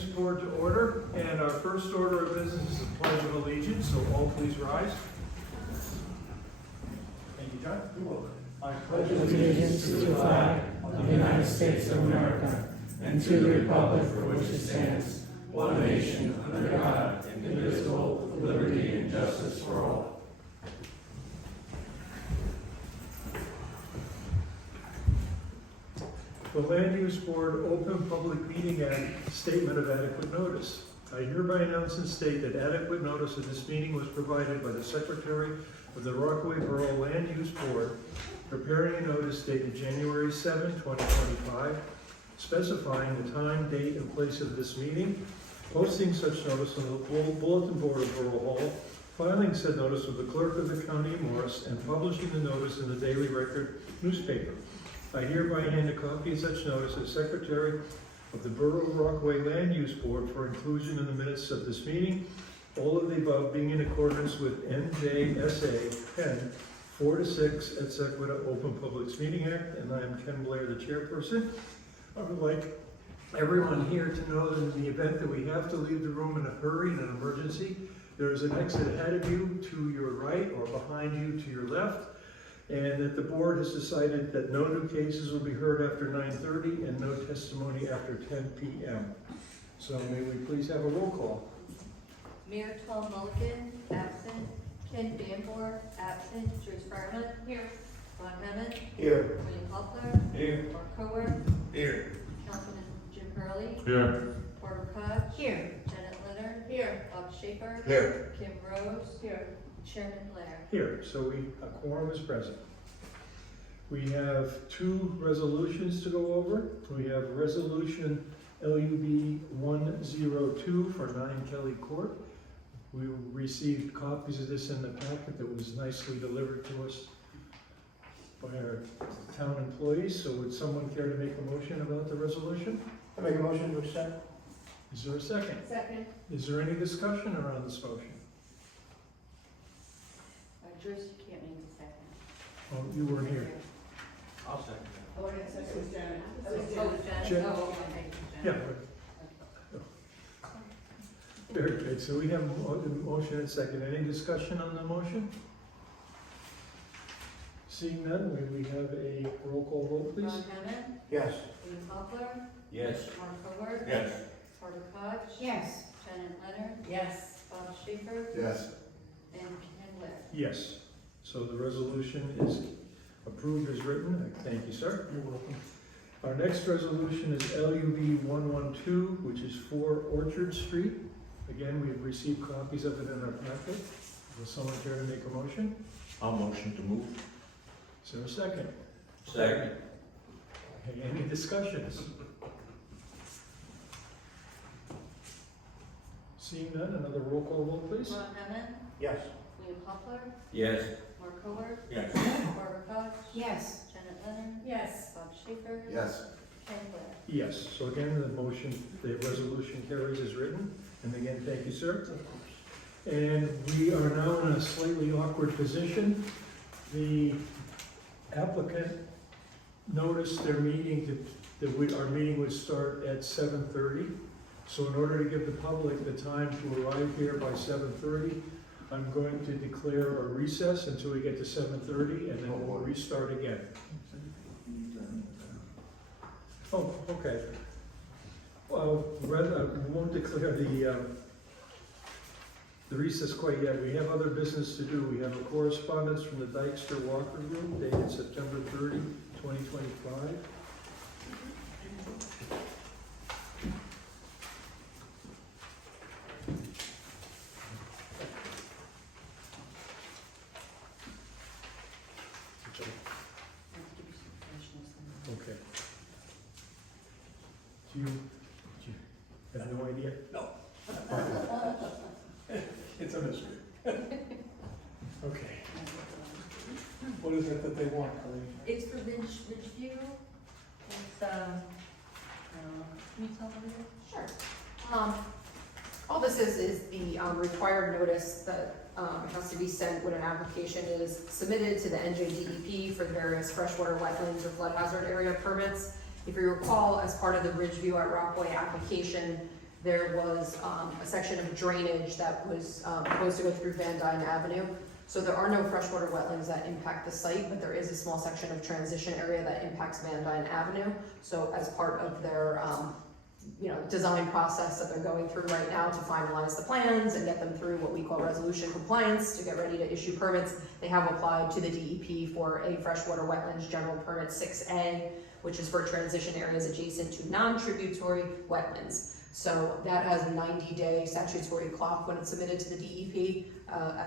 Use Board to order, and our first order of business is the Pledge of Allegiance, so all please rise. Thank you, John. You're welcome. I pledge allegiance to the flag of the United States of America and to the republic for which it stands, one nation, under God, indivisible, with liberty and justice for all. The Land Use Board Open Public Meeting Act Statement of Adequate Notice. I hereby announce and state that adequate notice of this meeting was provided by the Secretary of the Rockaway Borough Land Use Board, preparing a notice dated January 7, 2025, specifying the time, date, and place of this meeting, posting such notice on the bulletin board of Borough Hall, filing said notice with the clerk of the county of Morris, and publishing the notice in the Daily Record newspaper. I hereby hand a copy of such notice as Secretary of the Borough of Rockaway Land Use Board for inclusion in the minutes of this meeting, all of the above being in accordance with NJSA 10 4-6 et sequata Open Public Meeting Act, and I am Ken Blair, the chairperson. I would like everyone here to know that in the event that we have to leave the room in a hurry, in an emergency, there is an exit ahead of you to your right or behind you to your left, and that the board has decided that no new cases will be heard after 9:30 and no testimony after 10 p.m. So may we please have a roll call? Mayor Tom Mulligan, absent. Ken Vanborg, absent. Joyce Fireman. Here. Ron Hammond. Here. William Butler. Here. Mark Howard. Here. Councilman Jim Hurley. Here. Porter Koch. Here. Janet Leonard. Here. Bob Schaefer. Here. Kim Rose. Here. Chairman Blair. Here, so a quorum is present. We have two resolutions to go over. We have Resolution LUB 102 for 9 Kelly Court. We received copies of this in the packet that was nicely delivered to us by our town employees. So would someone care to make a motion about the resolution? I make a motion to accept. Is there a second? Second. Is there any discussion around this motion? Joyce, you can't make the second. Oh, you weren't here. I'll second. Oh, it was Janet. Jan- Janet. Oh, okay. Yeah. Very good. So we have a motion and second. Any discussion on the motion? Seeing none, may we have a roll call vote, please? Ron Hammond. Yes. William Butler. Yes. Mark Howard. Yes. Porter Koch. Yes. Janet Leonard. Yes. Bob Schaefer. Yes. And Ken Blair. Yes. So the resolution is approved as written. Thank you, sir. You're welcome. Our next resolution is LUB 112, which is 4 Orchard Street. Again, we've received copies of it in our packet. Will someone care to make a motion? I'll motion to move. Is there a second? Second. Any discussions? Seeing none, another roll call vote, please. Ron Hammond. Yes. William Butler. Yes. Mark Howard. Yes. Barbara Koch. Yes. Janet Leonard. Yes. Bob Schaefer. Yes. Ken Blair. Yes, so again, the resolution carries as written, and again, thank you, sir. And we are now in a slightly awkward position. The applicant noticed their meeting, our meeting would start at 7:30. So in order to give the public the time to arrive here by 7:30, I'm going to declare a recess until we get to 7:30, and then we'll restart again. Oh, okay. Well, we won't declare the recess quite yet. We have other business to do. We have a correspondence from the Dykstra Walker Group dated September 30, 2025. Okay. Do you have no idea? No. It's a mystery. Okay. What is it that they want, Colleen? It's for Ridgeview. It's, can you tell them? Sure. All this is the required notice that has to be sent when an application is submitted to the NJDEP for the various freshwater wetlands or flood hazard area permits. If you recall, as part of the Ridgeview at Rockaway application, there was a section of drainage that was proposed to go through Van Dyne Avenue. So there are no freshwater wetlands that impact the site, but there is a small section of transition area that impacts Van Dyne Avenue. So as part of their design process that they're going through right now to finalize the plans and get them through what we call resolution compliance to get ready to issue permits, they have applied to the DEP for a freshwater wetlands general permit 6A, which is for transition areas adjacent to non-tributary wetlands. So that has a 90-day statutory clock when it's submitted to the DEP,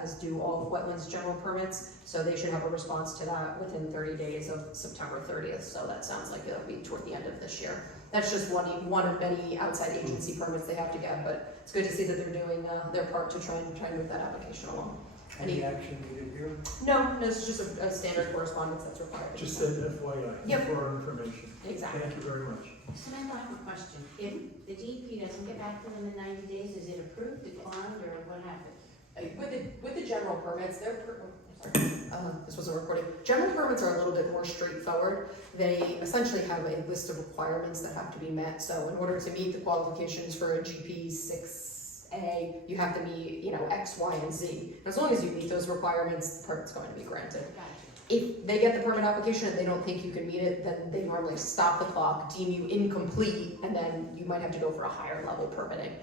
as do all wetlands general permits. So they should have a response to that within 30 days of September 30th. So that sounds like it'll be toward the end of this year. That's just one of many outside agency permits they have to get, but it's good to see that they're doing their part to try and move that application along. Any action needed here? No, this is just a standard correspondence that's required. Just an FYI, Yep. for our information. Exactly. Thank you very much. Samantha, I have a question. If the DEP doesn't get back to them in 90 days, is it approved, declined, or what happens? With the general permits, this wasn't recorded. General permits are a little bit more straightforward. They essentially have a list of requirements that have to be met. So in order to meet the qualifications for a GP 6A, you have to meet, X, Y, and Z. And as long as you meet those requirements, the permit's going to be granted. Gotcha. If they get the permit application and they don't think you can meet it, then they normally stop the clock, deem you incomplete, and then you might have to go for a higher level permitting.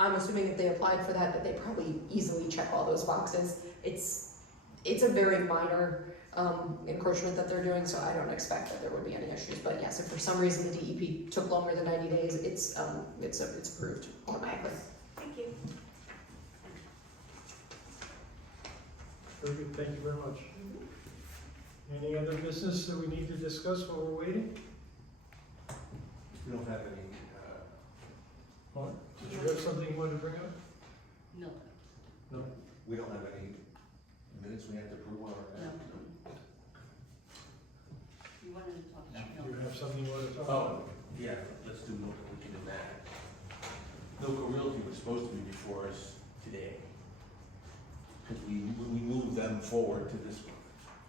I'm assuming if they applied for that they probably easily check all those boxes. It's a very minor encroachment that they're doing, so I don't expect that there would be any issues. But yes, if for some reason the DEP took longer than 90 days, it's approved automatically. Thank you. Very good, thank you very much. Any other business that we need to discuss while we're waiting? We don't have any, Mark, did you have something you wanted to bring up? No. No? we don't have any minutes we have to approve on our. No. You wanted to talk? Do you have something you want to talk about? Oh, yeah, let's do, we can do that. Local Realty was supposed to be before us today. Because we moved them forward to this month.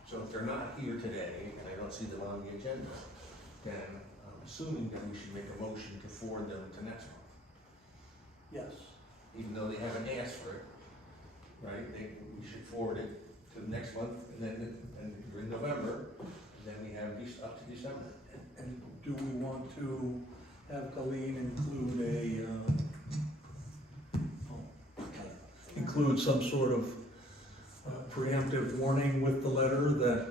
So if they're not here today, and I don't see them on the agenda, then I'm assuming that we should make a motion to forward them to next month. Yes. Even though they haven't asked for it, right? We should forward it to the next month, and then, and we're in November, and then we have these up to December. And do we want to have Colleen include some sort of preemptive warning with the letter that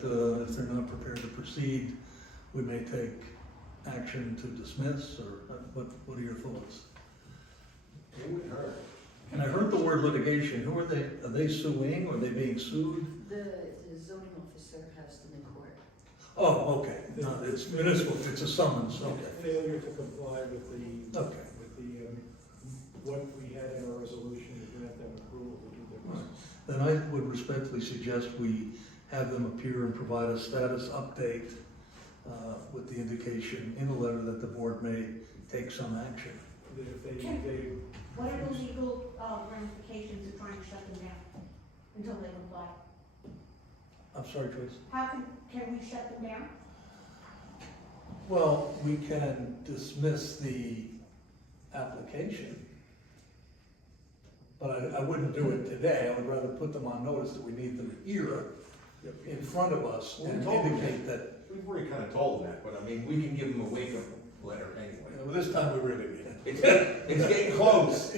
if they're not prepared to proceed, we may take action to dismiss, or what are your thoughts? It would hurt. And I heard the word litigation. Who are they? Are they suing? Or are they being sued? The zoning officer has them in court. Oh, okay. No, it's municipal. It's a summons. Okay. Failure to comply with the, Okay. what we had in our resolution to grant them approval to do their business. Then I would respectfully suggest we have them appear and provide a status update with the indication in the letter that the board may take some action. That if they, What are the legal ramifications of trying to shut them down until they comply? I'm sorry, Trace. How can we shut them down? Well, we can dismiss the application, but I wouldn't do it today. I would rather put them on notice that we need them here in front of us Well, we and told them indicate that, We've already kind of told them that, but I mean, we can give them a wake-up letter anyway. this time we really mean it. It's getting close.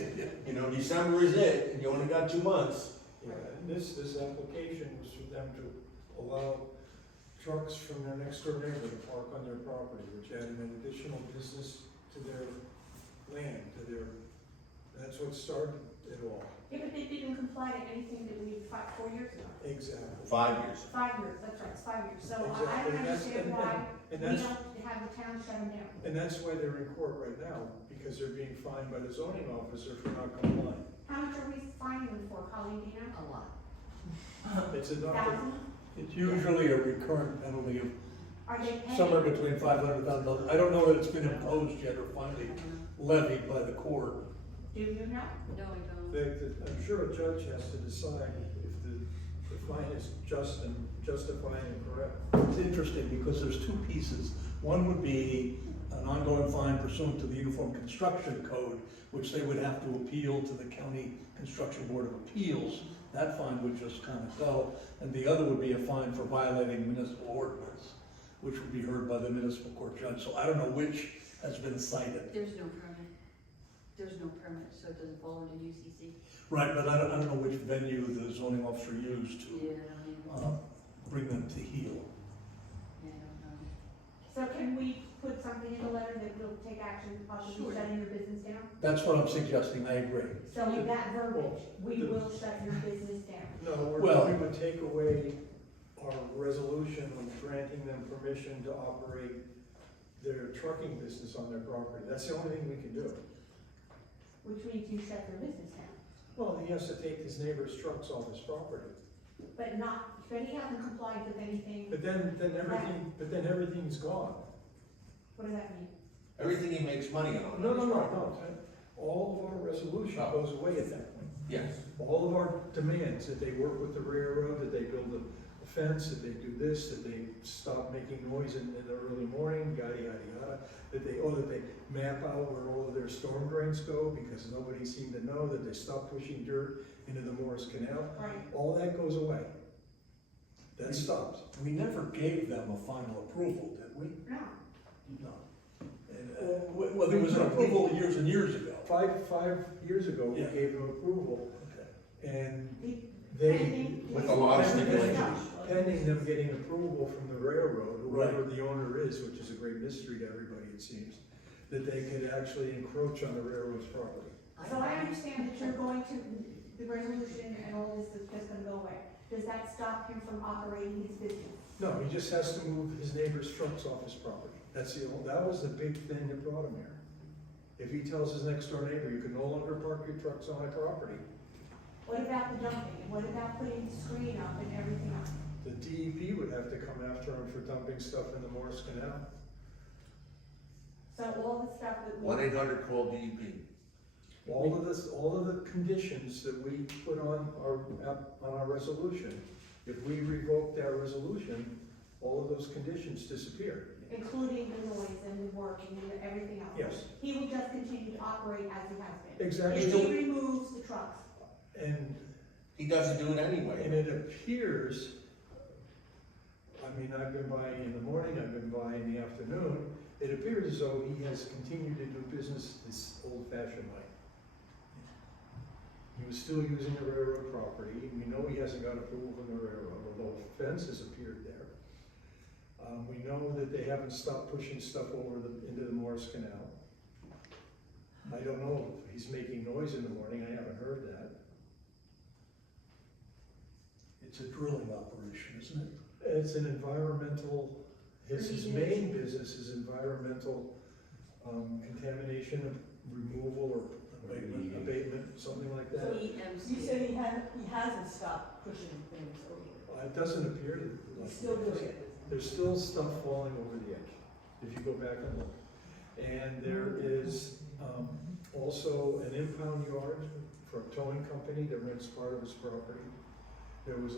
You know, December is it, and you only got 2 months. yeah, and this application was for them to allow trucks from their next door neighbor to park on their property, which added an additional business to their land, that's what started it all. Yeah, but they didn't comply to anything that we fought 4 years ago. Exactly. 5 years. 5 years, that's right, it's 5 years. So I Exactly, don't and that's- understand why and we that's- don't have the town shut them down. And that's why they're in court right now, because they're being fined by the zoning officer for not complying. How much are we fining them for, Colleen, do you know? A lot. It's adopted, $1,000? It's usually a recurrent penalty of Are they paying? somewhere between $500,000. I don't know that it's been imposed yet or finally levied by the court. Do you know? No, I don't. I'm sure a judge has to decide if the fine is just and justifying and correct. It's interesting because there's two pieces. One would be an ongoing fine pursuant to the Uniform Construction Code, which they would have to appeal to the County Construction Board of Appeals. That fine would just kind of go, and the other would be a fine for violating municipal ordinance, which would be heard by the municipal court judge. So I don't know which has been cited. There's no permit. There's no permit, so it doesn't fall under UCC. Right, but I don't know which venue the zoning officer used to Yeah, I mean, bring them to heel. yeah, I don't know. So can we put something in the letter that will take action, possibly Sure. shutting your business down? That's what I'm suggesting, I agree. So with that verbiage, we will shut your business down. No, Well- we would take away our resolution on granting them permission to operate their trucking business on their property. That's the only thing we can do. Which means you shut your business down, Well, he has to take his neighbor's trucks off his property. but not, but he hasn't complied with anything. But then everything's gone. What does that mean? Everything he makes money on. No. All of our resolution Oh. goes away at that point. Yes. All of our demands, that they work with the railroad, that they build a fence, that they do this, that they stop making noise in the early morning, yada, yada, yada. That they map out where all of their storm drains go, because nobody seemed to know, that they stop pushing dirt into the Morris Canal. Right. All that goes away. That stops. We never gave them a final approval, did we? No. No. And, well, there was an approval years and years ago. 5 years ago, we Yeah. gave them approval, Okay. and He- they, pending- With a lot of Pending- stipulations. pending them getting approval from the railroad, whoever Right. the owner is, which is a great mystery to everybody, it seems, that they could actually encroach on the railroad's property. So I understand that you're going to, the resolution and all this is just gonna go away. Does that stop him from operating his business? No, he just has to move his neighbor's trucks off his property. That was the big thing that brought him here. If he tells his next door neighbor, you can no longer park your trucks on my property, What about the dumping? And what about putting the screen up and everything else? the DEP would have to come after him for dumping stuff in the Morris Canal. So all the stuff that we. 1-800-CALL-DEP. All of the conditions that we put on our resolution, if we revoke that resolution, all of those conditions disappear. Including the noise and the working and everything else. Yes. He will just continue to operate as he has been. Exactly. If he removes the trucks. And He doesn't do it anyway. it appears, I mean, I've been by in the morning, I've been by in the afternoon, it appears as though he has continued to do business this old-fashioned way. He was still using the railroad property. We know he hasn't got approval from the railroad, although a fence has appeared there. We know that they haven't stopped pushing stuff into the Morris Canal. I don't know if he's making noise in the morning, I haven't heard that. It's a drilling operation, isn't it? It's an environmental, his main business is environmental contamination removal or abatement, something like that. EMC. said he hasn't stopped pushing things over. It doesn't appear to. He's still doing it. There's still stuff falling over the edge, if you go back and look. And there is also an impound yard for a towing company that rents part of his property. There was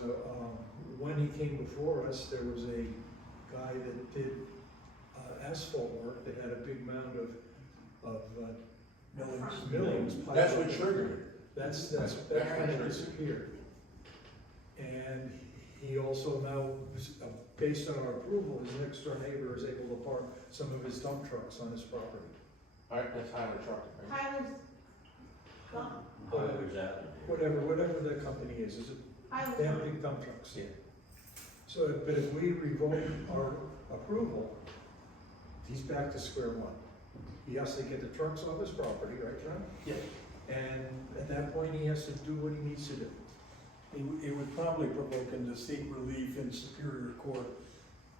when he came before us, there was a guy that did asphalt work that had a big mound of millings. piled That's up. what triggered it. That kind of disappeared. And he also now, based on our approval, his next door neighbor is able to park some of his dump trucks on his property. All right, that's Highland Trucking, right? Tyler's gone. Whatever the company is Tyler's they have gone. big dump trucks. Yeah. So, but if we revoke our approval, he's back to square one. He has to get the trucks off his property, right, John? Yeah. And at that point, he has to do what he needs to do. It would probably provoke him to seek relief in Superior Court,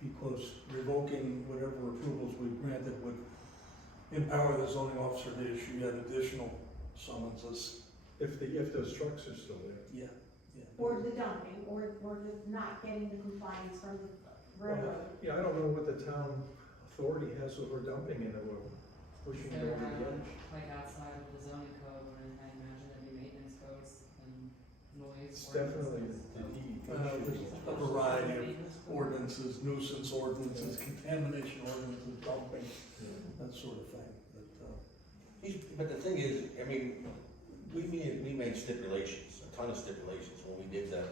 because revoking whatever approvals we've granted would empower the zoning officer to issue yet additional summonses. If those trucks are still there. Yeah. Or the dumping, or the not getting the compliance from the railroad. Yeah, I don't know what the town authority has over dumping in it, or pushing it over the edge. Like outside of the zoning code, where I imagine there'd be maintenance codes and noise. It's definitely the There's a variety of ordinances, nuisance ordinances, contamination ordinances, dumping. that sort of thing, But the thing is, I mean, we made stipulations, a ton of stipulations when we did that.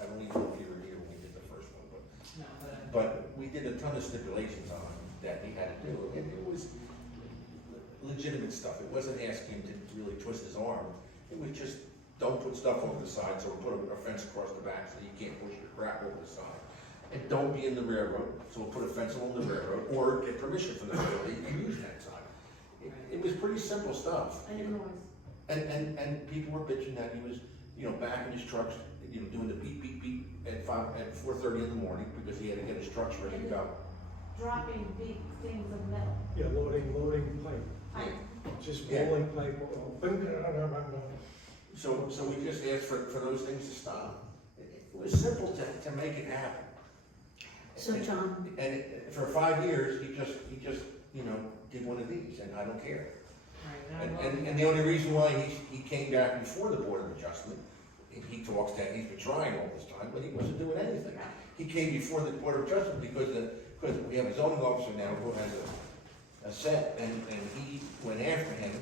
I don't even know if you were here when we did the first one, but we did a ton of stipulations on that he had to do. And it was legitimate stuff. It wasn't asking him to really twist his arm. It was just, don't put stuff over the side, so we'll put a fence across the back so you can't push your crap over the side. And don't be in the railroad, so we'll put a fence along the railroad, or get permission from the railroad, you can use that side. It was pretty simple stuff. And the noise. And people were bitching that he was, backing his trucks, doing the beep, beep, beep at 4:30 in the morning because he had to get his trucks ready to go. Dropping big things of metal. Yeah, loading pipe, I, just Yeah. rolling pipe. So we just asked for those things to stop. It was simple to make it happen. So John, And for 5 years, he just, did one of these, and I don't care. And the only reason why he came back before the Board of Adjustment, he talks that he's been trying all this time, but he wasn't doing anything. He came before the Board of Adjustment because we have a zoning officer now who has a set, and he went after him,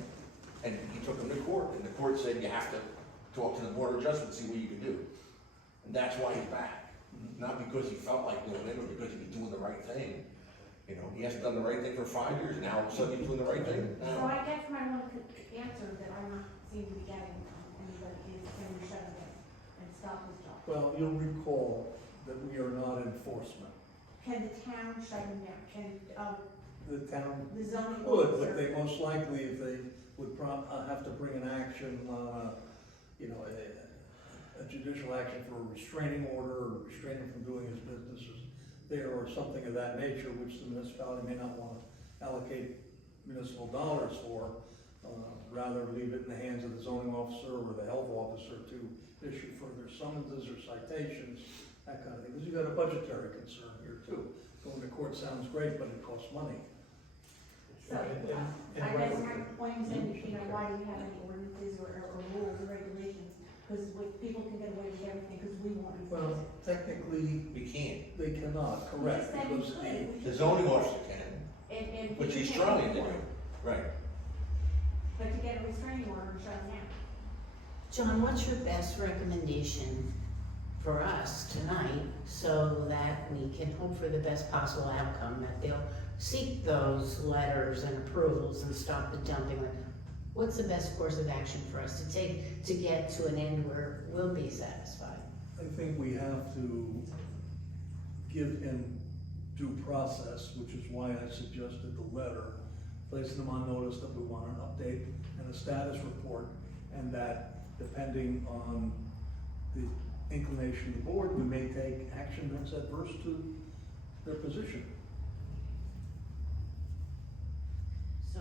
and he took him to court, and the court said, you have to talk to the Board of Adjustment, see what you can do. And that's why he's back, not because he felt like doing it, or because he was doing the right thing. He hasn't done the right thing for 5 years, now all of a sudden he's doing the right thing. so I guess my one answer that I'm not seem to be getting anybody is, can we shut it down and stop his job? well, you'll recall that we are not enforcement. Can the town shut him down? Can, The town the zoning would, officer? but they most likely, if they would have to bring an action, a judicial action for a restraining order, or restrain him from doing his businesses there, or something of that nature, which the municipality may not want to allocate municipal dollars for, rather leave it in the hands of the zoning officer or the health officer to issue further summonses or citations, that kind of thing, because you've got a budgetary concern here too. Going to court sounds great, but it costs money. So, I guess my point is, why do we have any ordinances or rules or regulations? Because people can get away with everything because we want to. Well, technically, We can't. they cannot, correct, Just said we because could. The zoning officer can, And which we he's can't trying to do. afford it. Right. But to get a restraining order and shut them down. John, what's your best recommendation for us tonight so that we can hope for the best possible outcome, that they'll seek those letters and approvals and stop the dumping? What's the best course of action for us to take to get to an end where we'll be satisfied? I think we have to give him due process, which is why I suggested the letter, placing them on notice that we want an update and a status report, and that depending on the inclination of the board, we may take action that's adverse to their position. So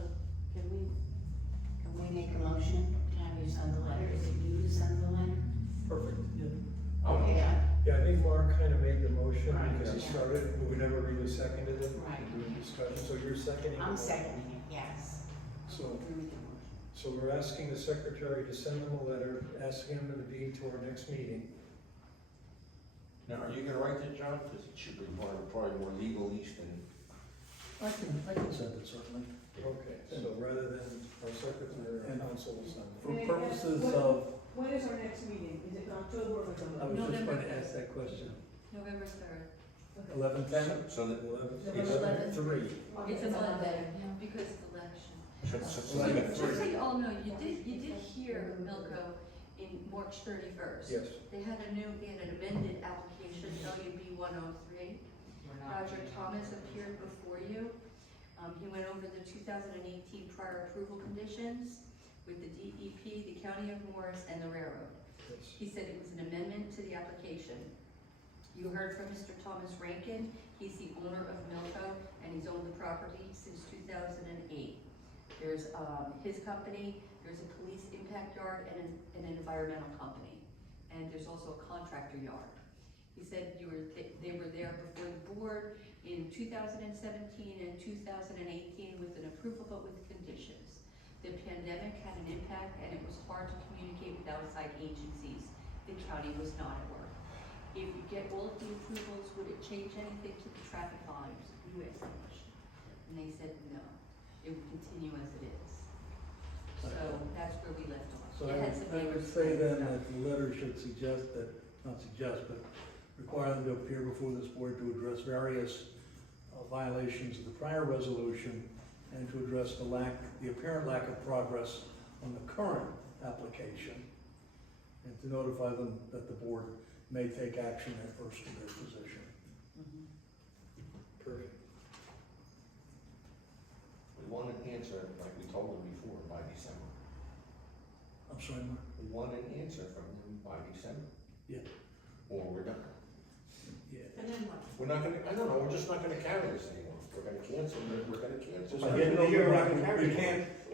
can we make a motion to have you send the letter? Is it you who send the letter? Perfect. Okay, Yeah, I think Mark kind of made the motion Right. because he started, but we never really seconded it. Right. During discussion, so you're seconding. I'm the motion. seconding it, yes. So, so we're asking the secretary to send them a letter, asking them to be to our next meeting. Now, are you gonna write that, John? Because it should be probably more legalese than. I can send it certainly. Okay, so rather than our secretary or council will send it. For purposes of, When is our next meeting? Is it in October or I November? was just November. going to ask that question. November 3rd. 11:10? So that, 11:03. It's a Monday, because it's election. so leave it Just free. so you all know, you did hear Milko in March 31st. Yes. They had an amended application, WB 103. Roger Thomas appeared before you. He went over the 2018 prior approval conditions with the DEP, the County of Morris, and the railroad. Yes. He said it was an amendment to the application. You heard from Mr. Thomas Rankin. He's the owner of Milko, and he's owned the property since 2008. There's his company, there's a police impact yard, and an environmental company. And there's also a contractor yard. He said they were there before the board in 2017 and 2018 with an approval but with conditions. The pandemic had an impact and it was hard to communicate with outside agencies. The county was not at work. If you get all of the approvals, would it change anything to the traffic volumes? You asked the question. And they said no. it would continue as it is. So that's where we left off. So It had some I would neighbors say then stuff. that the letter should suggest that, not suggest, but require them to appear before this board to address various violations of the prior resolution and to address the apparent lack of progress on the current application, and to notify them that the board may take action adverse to their position. Mhm. Perfect. We want an answer, like we told them before, by December. I'm sorry, Mark? We want an answer from them by December. Yeah. Or we're done. Yeah. And then what? We're not gonna, I don't know, we're just not gonna carry this anymore. We're gonna cancel, we're gonna cancel. By the end of the year,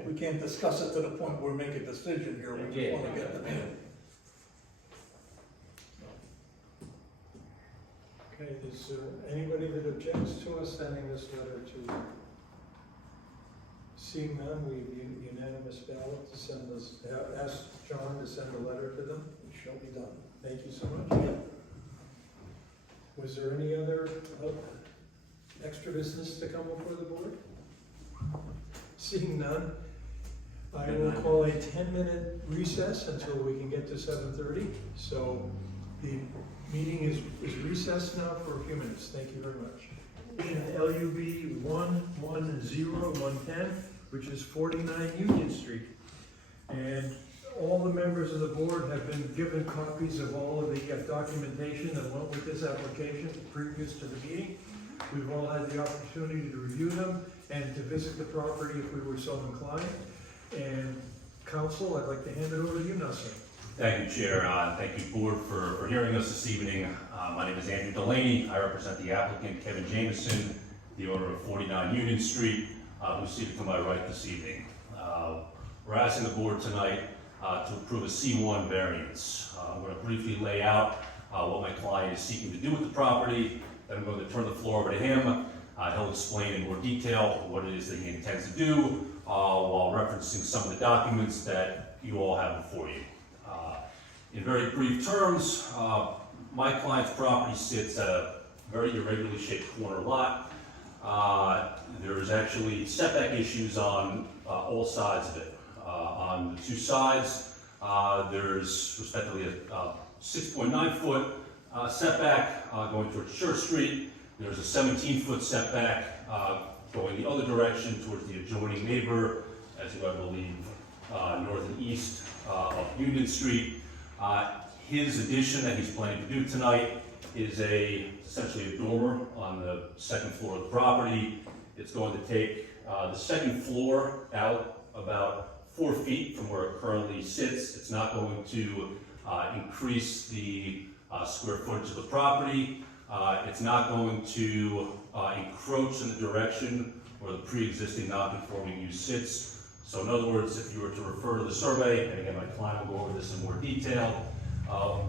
we can't discuss it to the point where we make a decision here, we just wanna get them in. Okay, is anybody that objects to us sending this letter to? Seeing none, we unanimous ballot to send this, ask John to send a letter to them. It shall be done. Thank you so much. Was there any other extra business to come before the board? Seeing none, I will call a 10-minute recess until we can get to 7:30. So the meeting is recessed now for a few minutes. Thank you very much. LUB 110110, which is 49 Union Street. And all the members of the board have been given copies of all of the documentation that went with this application previous to the meeting. We've all had the opportunity to review them and to visit the property if we were so inclined. And council, I'd like to hand it over to you now, sir. Thank you, Chair. Thank you, Board, for hearing us this evening. My name is Andrew Delaney. I represent the applicant, Kevin Jameson, the owner of 49 Union Street, who's seated to my right this evening. We're asking the board tonight to approve a C1 variance. I'm going to briefly lay out what my client is seeking to do with the property. Then I'm going to turn the floor over to him. He'll explain in more detail what it is that he intends to do while referencing some of the documents that you all have before you. In very brief terms, my client's property sits at a very irregularly shaped corner lot. There's actually setback issues on all sides of it. On the two sides, there's respectively a 6.9 foot setback going towards Church Street. There's a 17-foot setback going the other direction towards the adjoining neighbor, as you I believe, north and east of Union Street. His addition that he's planning to do tonight is essentially a dormer on the second floor of the property. It's going to take the second floor out about 4 feet from where it currently sits. It's not going to increase the square footage of the property. It's not going to encroach in the direction where the pre-existing non-conforming use sits. So in other words, if you were to refer to the survey, and again, my client will go over this in more detail,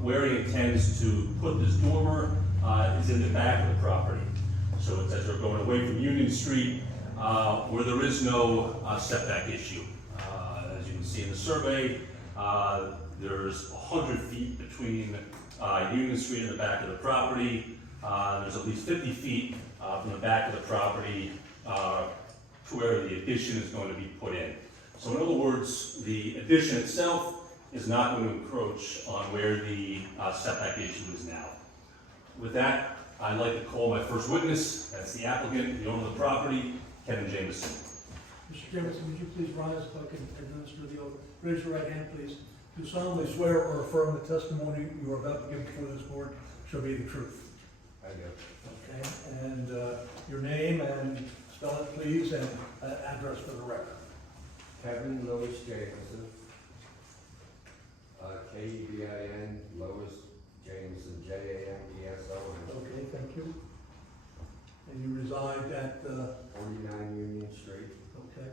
where he intends to put this dormer is in the back of the property. So it's as we're going away from Union Street, where there is no setback issue. As you can see in the survey, there's 100 feet between Union Street and the back of the property. There's at least 50 feet from the back of the property to where the addition is going to be put in. So in other words, the addition itself is not going to encroach on where the setback issue is now. With that, I'd like to call my first witness. That's the applicant, the owner of the property, Kevin Jameson. Mr. Jameson, would you please rise if I can administer the oath? Raise your right hand, please. Do solemnly swear or affirm the testimony you are about to give before this board shall be the truth? I do. Okay, and your name and spell it, please, and address for the record. Kevin Lewis Jameson, K-E-V-I-N, Lewis Jameson, J-A-M-E-S-O-N. Okay, thank you. And you reside at, 49 Union Street. okay.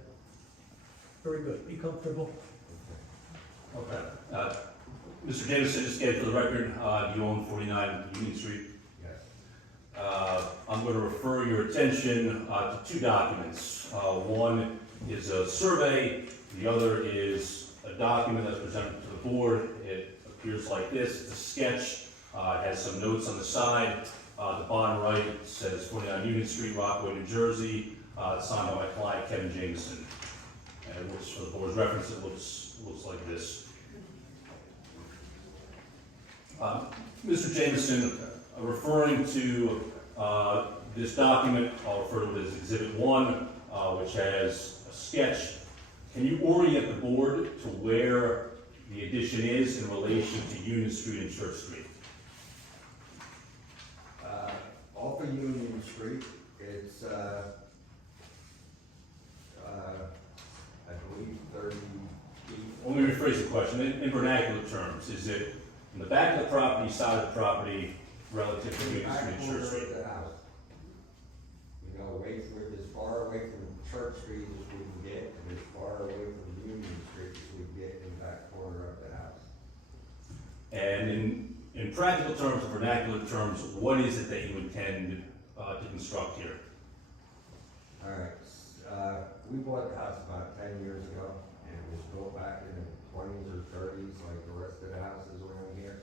Very good. Be comfortable. Okay. Mr. Jameson, just get it for the record, you own 49 Union Street. Yes. I'm going to refer your attention to two documents. One is a survey, the other is a document that's presented to the board. It appears like this. It's a sketch. It has some notes on the side. The bottom right says 49 Union Street, Rockaway, New Jersey. signed by my client, Kevin Jameson. And it looks, for the board's reference, it looks like this. Mr. Jameson, referring to this document, I'll refer to it as Exhibit 1, which has a sketch. Can you orient the board to where the addition is in relation to Union Street and Church Street? Off of Union Street, it's, I believe 30 feet. Let me rephrase the question in vernacular terms. Is it in the back of the property, side of the property, relative to Union Street and Church Street? The house. You know, away from, as far away from Church Street as we can get, and as far away from Union Street as we can get in the back corner of the house. And in practical terms, or vernacular terms, what is it that you intend to construct here? All right, we bought the house about 10 years ago, and it was built back in the 20s or 30s, like the rest of the houses around here.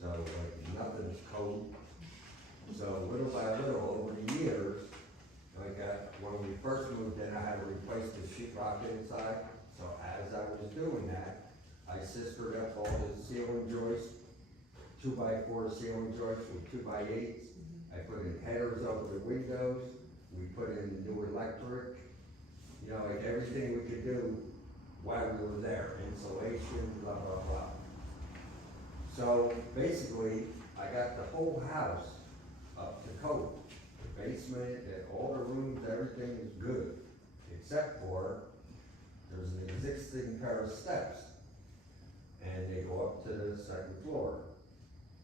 So, like, nothing's code. So little by little, over the years, like, when we first moved in, I had to replace the sheetrock inside. So as I was doing that, I sistered up all the ceiling joists, 2x4 ceiling joists with 2x8s. I put in headers over the windows. We put in new electric. You know, like everything we could do while we were there. Insulation, blah, blah, blah. So basically, I got the whole house up to code. The basement, and all the rooms, everything is good. Except for, there's an existing pair of steps. And they go up to the second floor.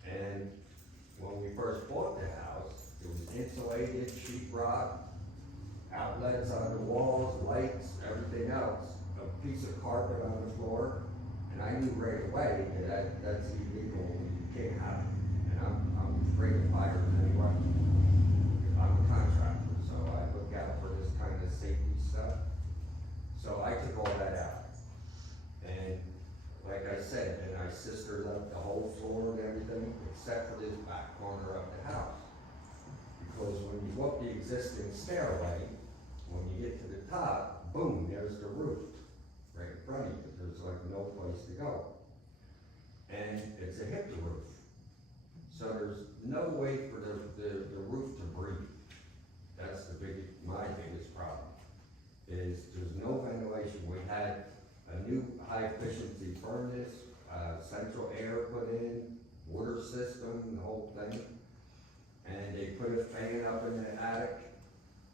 And when we first bought the house, it was insulated, sheetrock, outlets on the walls, lights, everything else, a piece of carpet on the floor. And I knew right away that that's illegal, you can't have it. And I'm afraid of fires anyway. I'm a contractor, so I look out for this kind of safety stuff. So I took all that out. And like I said, and I sistered up the whole floor and everything, except for this back corner of the house. Because when you go up the existing stairway, when you get to the top, boom, there's the roof right in front of you. There's like no place to go. And it's a hip roof. So there's no way for the roof to breathe. That's my biggest problem, is there's no ventilation. We had a new high efficiency furnace, central air put in, water system, the whole thing. And they put a fan up in the attic,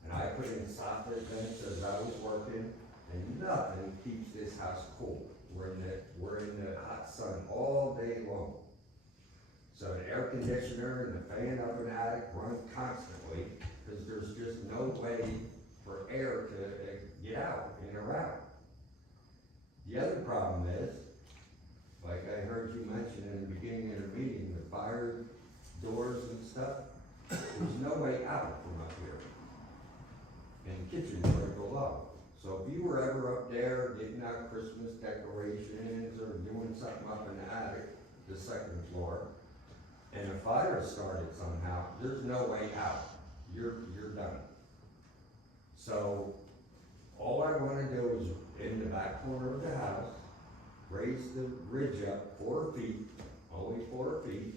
and I put in soffit vents as I was working, and nothing keeps this house cool. We're in the hot sun all day long. So the air conditioner and the fan up in the attic run constantly, because there's just no way for air to get out and around. The other problem is, like I heard you mention in the beginning of the meeting, the fire doors and stuff, there's no way out from up here. And the kitchen's right below. So if you were ever up there getting out Christmas decorations or doing something up in the attic, the second floor, and a fire started somehow, there's no way out. You're done. So all I want to do is in the back corner of the house, raise the ridge up 4 feet, only 4 feet,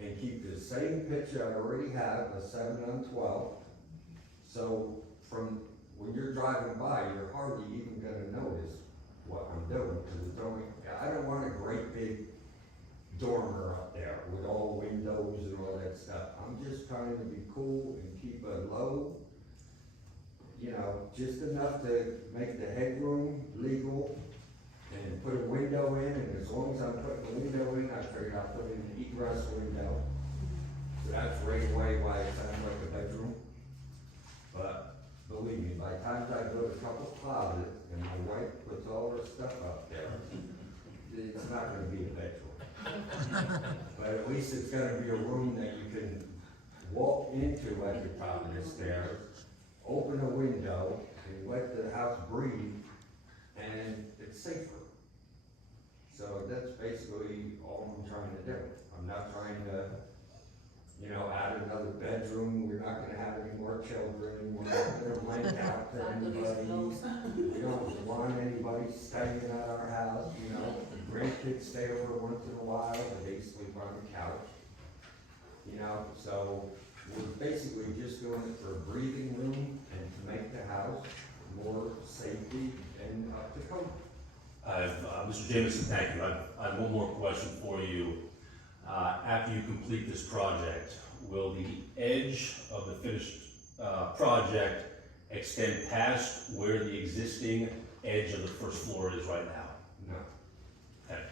and keep the same pitch I already have, a 7-on-12. So from when you're driving by, you're hardly even gonna notice what I'm doing, because it's only, I don't want a great big dormer up there with all windows and all that stuff. I'm just trying to be cool and keep a low, you know, just enough to make the headroom legal and put a window in, and as long as I'm putting a window in, I figured I'll put in an egress window. So that's right away why it sounds like a bedroom. But believe me, by the time I build a couple closets and my wife puts all her stuff up there, it's not gonna be a bedroom. But at least it's gonna be a room that you can walk into at the top of the stairs, open a window, and let the house breathe, and it's safer. So that's basically all I'm trying to do. I'm not trying to, you know, add another bedroom, we're not gonna have any more children, we're not gonna rent out to anybody. We don't want anybody staying at our house, you know, grandkids stay over once in a while, but they sleep on the couch. You know, so we're basically just doing it for breathing room and to make the house more safety and up to code. Mr. Jameson, thank you. I have one more question for you. After you complete this project, will the edge of the finished project extend past where the existing edge of the first floor is right now? No, Okay.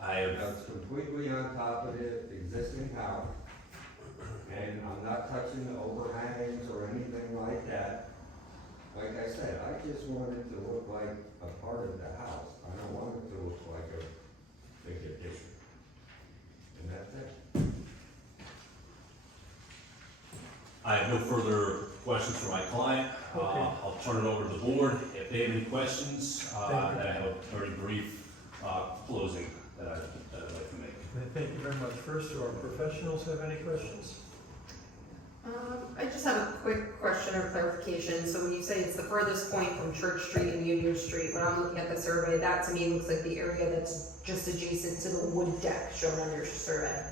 I have, that's completely on top of the existing house. And I'm not touching the overhangs or anything like that. Like I said, I just want it to look like a part of the house. I don't want it to look like a big addition. And that's it. I have no further questions for my client. Okay. I'll turn it over to the board. If they have any questions, Thank you. then I have a very brief closing that I'd like to make. Thank you very much. First, do our professionals have any questions? I just have a quick question or clarification. So when you say it's the furthest point from Church Street and Union Street, when I'm looking at the survey, that to me looks like the area that's just adjacent to the wood deck shown on your survey.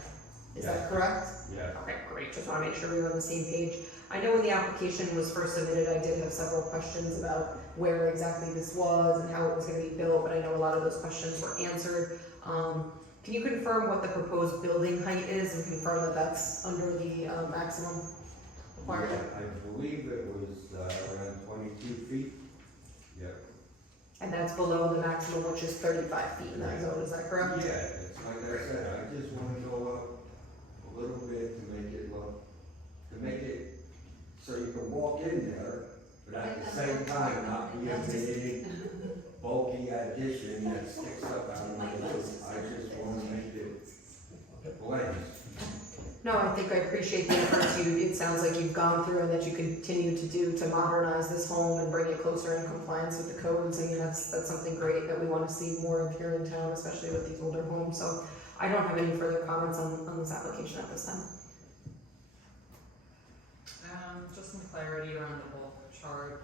Is that correct? Yeah. Okay, great. Just want to make sure we were on the same page. I know when the application was first submitted, I did have several questions about where exactly this was and how it was going to be built, but I know a lot of those questions were answered. Can you confirm what the proposed building height is and confirm that that's under the maximum requirement? I believe it was around 22 feet. Yep. And that's below the maximum, which is 35 feet in that zone, is that correct? Yeah, it's like I said, I just want to go up a little bit to make it look, to make it so you can walk in there, but at the same time not be a big bulky addition that sticks up out of my roof. I just want to make it blend. No, I think I appreciate the efforts it sounds like you've gone through and that you continue to do to modernize this home and bring it closer in compliance with the codes. I mean, that's something great that we want to see more of here in town, especially with these older homes. So I don't have any further comments on this application at this time. Just some clarity around the whole chart.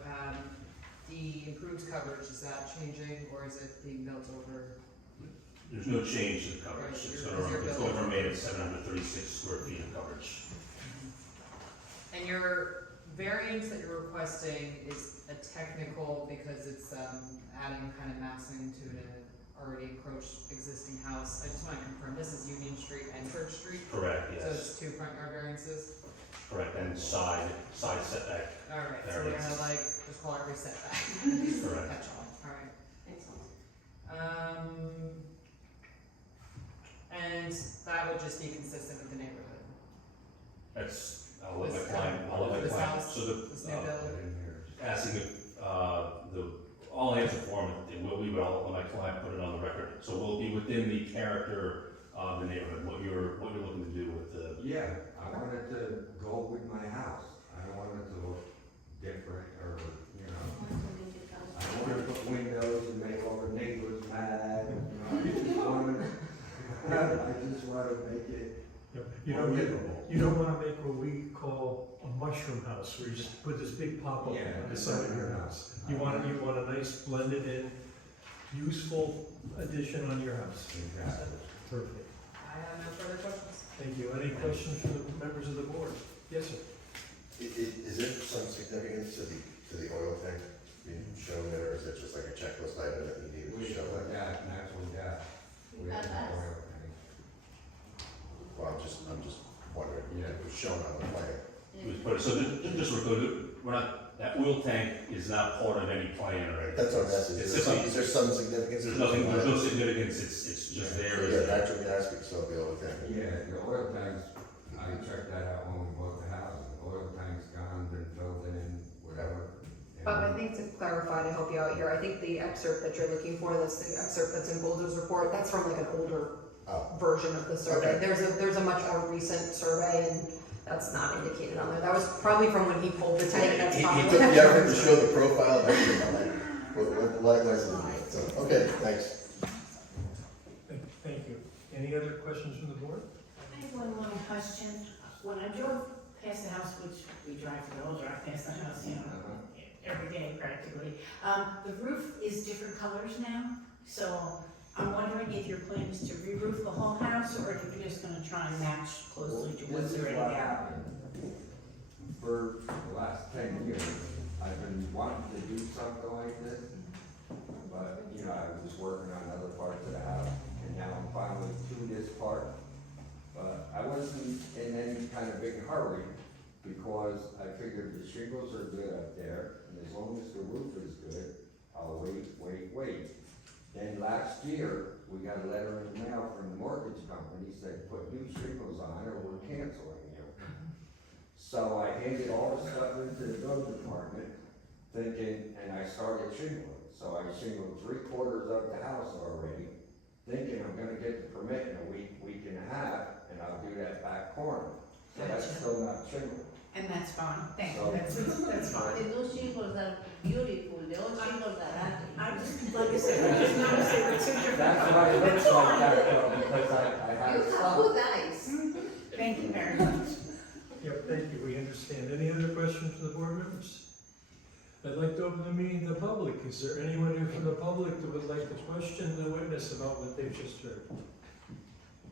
The improved coverage, is that changing or is it being built over? There's no change to the coverage. Right, It's you're going to remain at 736 square feet of coverage. And your variance that you're requesting is a technical because it's adding kind of massing to an already encroached existing house. I just want to confirm, this is Union Street and Church Street? Correct, So yes. it's 2 front yard variances? Correct, and side setback. Alright, so There we're it is. gonna just call it reset back. Correct. Catch all, alright. And that would just be consistent with the neighborhood? That's, I'll let my client, This house, so the, this new building? asking if, I'll answer for him, and we will, I'll let my client put it on the record. So we'll be within the character of the neighborhood, what you're looking to do with the, Yeah, I want it to go with my house. I don't want it to look different or, you know. I don't want to put windows and make all the neighbors mad. I just want to make it You more don't, livable. you don't want to make what we call a mushroom house, where you just put this big pop-up Yeah, on the side of your house. You want a nice blended in, useful addition on your house. Exactly. Perfect. I have no further questions. Thank you. Any questions from the members of the board? Yes, sir. Is there some significance to the oil tank being shown there, or is it just like a checklist item that you need We to show show that? that natural gas. We have an oil tank. Well, I'm just wondering, Yeah. it was shown on the plan. so just we're not, that oil tank is not part of any plan or anything. That's what I'm asking, It's is simply- there some significance? There's nothing, there's no significance, it's just there. Yeah, natural gas, we can still be able to. Yeah, the oil tanks, I checked that out when we bought the house. The oil tank's gone, been filled in, whatever. But I think to clarify, to help you out here, I think the excerpt that you're looking for, that's the excerpt that's in Boulder's report, that's from like an older version of the survey. Okay. There's a much more recent survey and that's not indicated on there. That was probably from when he pulled the tank, that's He probably. took the effort to show the profile and everything on that. Likewise, so, okay, thanks. Thank you. Any other questions from the board? I have one little question. when I drove past the house, which we all drive past the house, you know, every day practically, the roof is different colors now, so I'm wondering if your plan is to re-roof the whole house, or if you're just gonna try and match closely to what's This is already what there? happened. For the last 10 years, I've been wanting to do something like this, but, you know, I was working on other parts of the house, and now I'm finally to this part. But I wasn't in any kind of big hurry, because I figured the shingles are good up there, and as long as the roof is good, I'll wait. Then last year, we got a letter in the mail from the mortgage company said, put new shingles on or we're canceling you. So I handed all the stuff into the building department, thinking, and I started shingling. So I shingled 3/4 of the house already, thinking I'm gonna get the permit in a week and a half, and I'll do that back corner. So that's Gotcha. still not shingled. And that's fine, thank So- you, that's fine. The new shingles are beautiful, the old shingles are ugly. I just, like I said, I just noticed there were two different. That's why it looks like that, though, because I had You some. have good eyes. Thank you very much. Yep, thank you, we understand. Any other questions from the board members? I'd like to open the meeting to the public. Is there anyone here from the public that would like to question the witness about what they've just heard?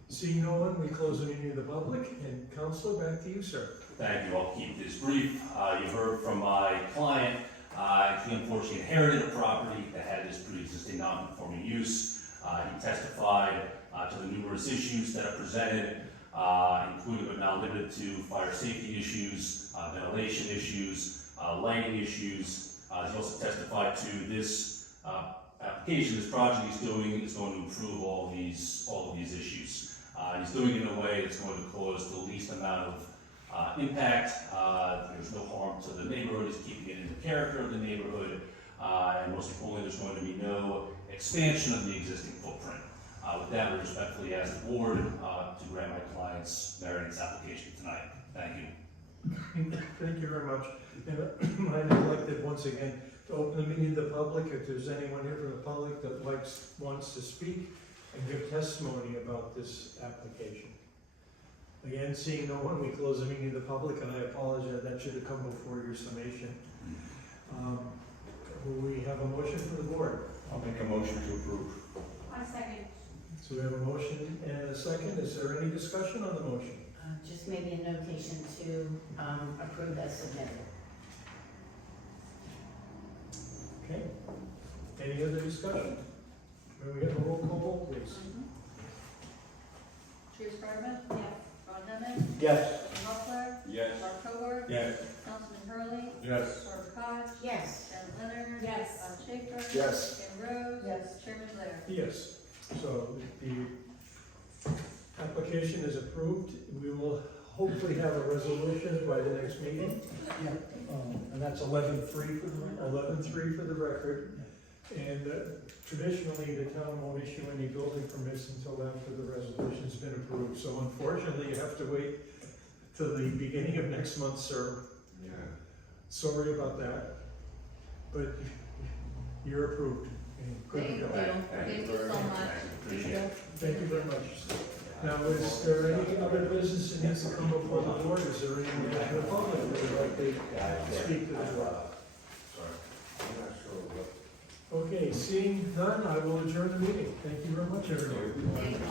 Seeing no one, we close the meeting to the public, and Counselor, back to you, sir. Thank you. I'll keep this brief. You heard from my client. He unfortunately inherited a property that had this pre-existing non-conforming use. He testified to the numerous issues that are presented, including but not limited to fire safety issues, ventilation issues, lighting issues. He also testified to this application, this project he's doing is going to improve all of these issues. He's doing it in a way that's going to cause the least amount of impact. There's no harm to the neighborhood. He's keeping it in the character of the neighborhood. And most importantly, there's going to be no expansion of the existing footprint. With that, we respectfully ask the board to grant my client's variance application tonight. Thank you. Thank you very much. And I neglected once again to open the meeting to the public. If there's anyone here from the public that wants to speak and give testimony about this application. Again, seeing no one, we close the meeting to the public, and I apologize, that should have come before your summation. Will we have a motion from the board? I'll make a motion to approve. I second. So we have a motion and a second. Is there any discussion on the motion? Just maybe a notation to approve as submitted. Okay. Any other discussion? May we have a roll call vote, please? Trish Berman? Yes. Ron Hammond? Yes. Jim Muffler? Yes. Mark Howard? Yes. Councilman Hurley? Yes. Laura Koch? Yes. Janet Leonard? Yes. Bob Schaefer? Yes. Ken Rose? Yes. Chairman Blair? Yes. So the application is approved. We will hopefully have a resolution by the next meeting. And that's 11-3 for the record. 11-3 for the record. And traditionally, the town won't issue any building permits until after the resolution's been approved. So unfortunately, you have to wait till the beginning of next month, sir. Yeah. Sorry about that, but you're approved. And good to Thank you. go. Thank you so much. Appreciate it. Thank you very much. Now, is there any other business that needs to come before the board? Is there anyone in the public that would like to speak to the board? I'm not sure what. Okay, seeing none, I will adjourn the meeting. Thank you very much, everyone. Thank you.